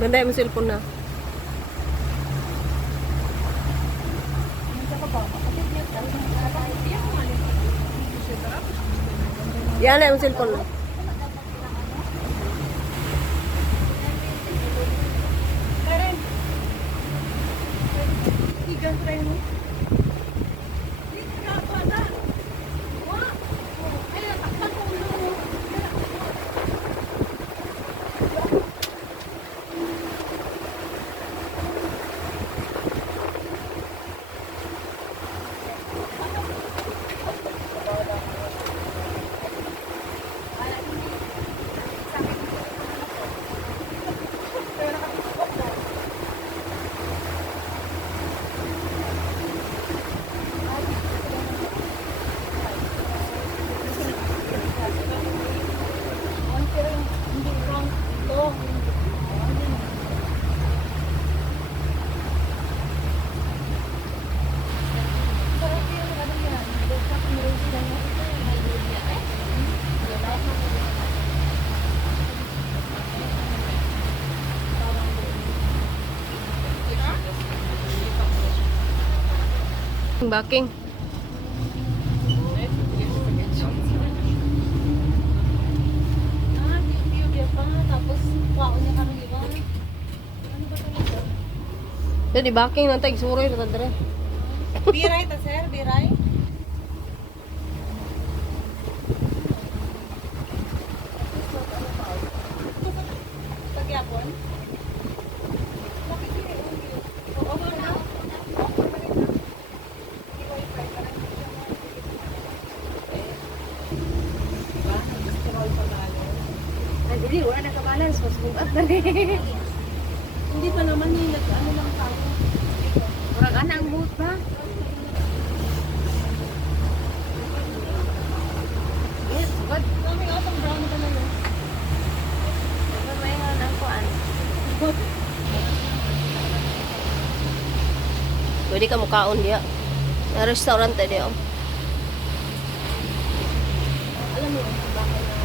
Ganda yung cellphone na. Yan na yung cellphone na. Backing. Jadi backing nanti suruh itu tadi. Biray ta sir, biray. Tagyapon. Jadi wala na kabalance, mas bugat na rin. Hindi pa naman yung ano lang tao. Murag ana ang buot ba? Yes, but Kami atong brown pa na yun. may nga nang kuan. Pwede ka mukaon dia. Na restaurant dia. Alam mo, bakit na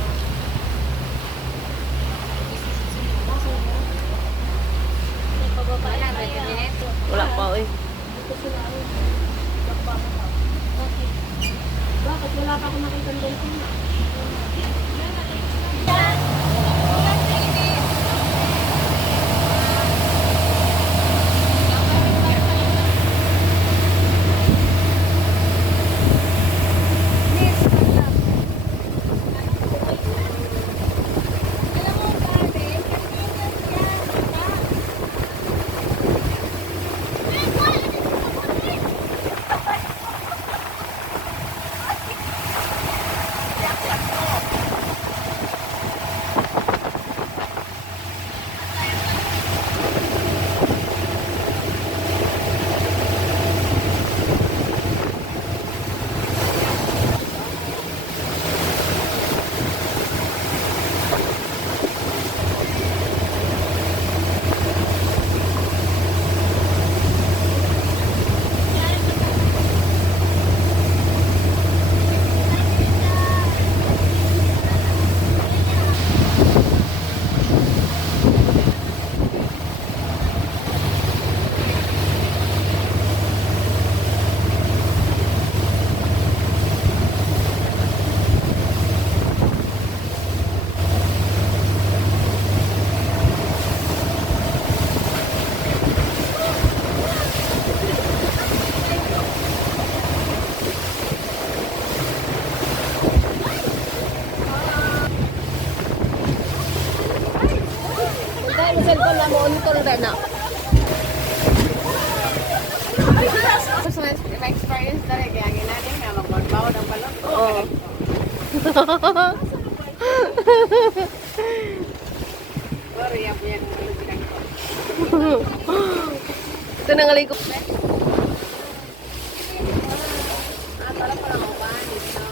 Pababa lang na ganito. Wala pa eh. dito sila ay bakit wala pa ako nakita ng dolphin na? Dahil cellphone na monitor na. So, may experience na rin. Kaya ginagawa nga, magbabaw ng balon. Oo. Sorry, ako yan ang malagyan ko. Ito na nga ko. Para pala ako ba? Dito.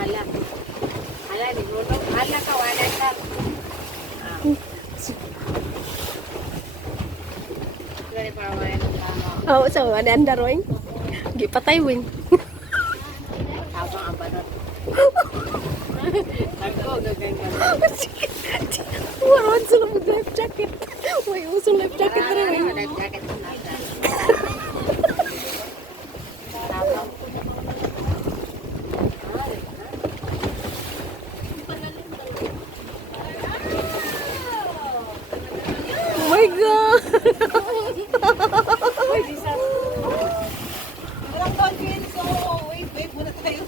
Hala. Hala, di Bruno. Hala ka, wala ka. gani para may ano. Oo, so, ano anda roing? Gipatay, wing. Habang ang balot. Ako, gagawin ka. Waron sila mag life jacket. May uso life jacket rin, wing. Life jacket na nasa. Habang. Oh my God! Walang confidence ko. Wait, wait, muna tayo.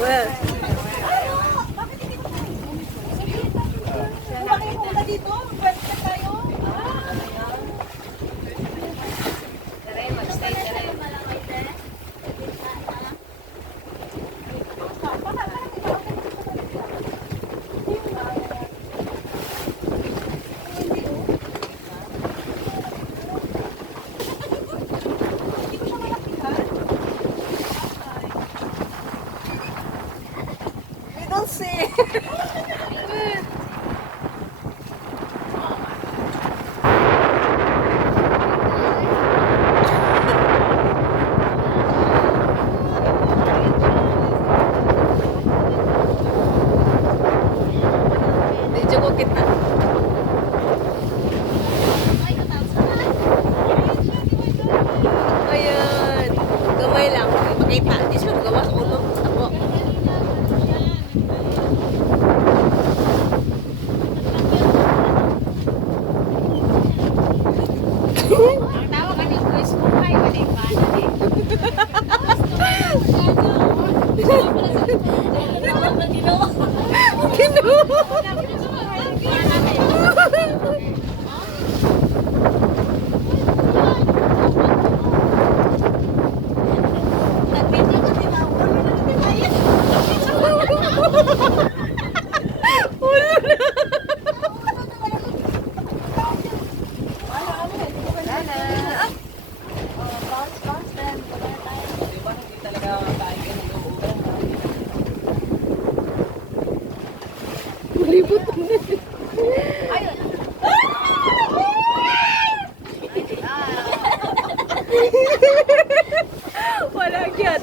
Well, Bakit mo muna dito? Pwede na tayo. Tara, mag-stay, tara. we don't see. Medyo ko kita. Ayan. Gamay lang. Makita. Di siya magawa sa ulo. Ako. Ang tawag ka ng quiz mo ay balik pa na eh. Malibot. Wala yan.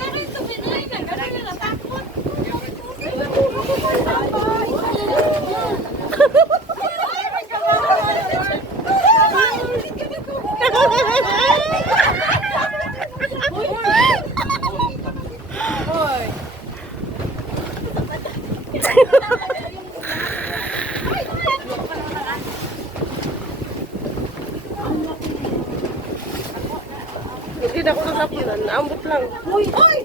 Hindi na ako nasapunan. Naambot lang. Uy! Uy!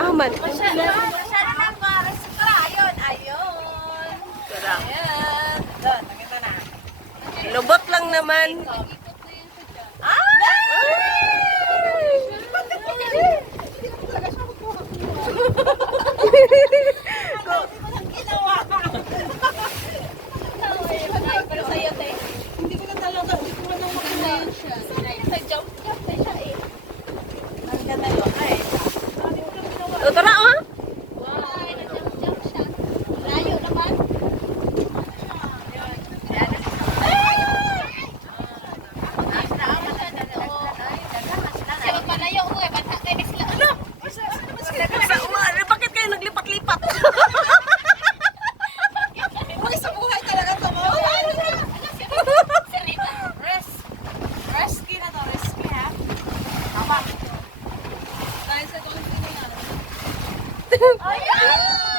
Aman. Masyado ng pares ka. Ayun, ayun. Tara. Ayan. Doon, nakita na. Lubot lang naman. Pero sa'yo, te. Hindi ko na talaga, hindi ko na lang maganda. Sa jump na siya eh. Ang ganda yun. Ay, sabi ko lang ginawa. O, tara, oh. Wow, nag-jump siya. Layo naman. Siya magpalayo ko eh. Bata kayo na sila. Ano? Bakit kayo naglipat-lipat? Uy, sa buhay talaga ito mo. Rest. Rescue na to. Rescue ha. Tama. Dahil sa kung sino na. Ayan!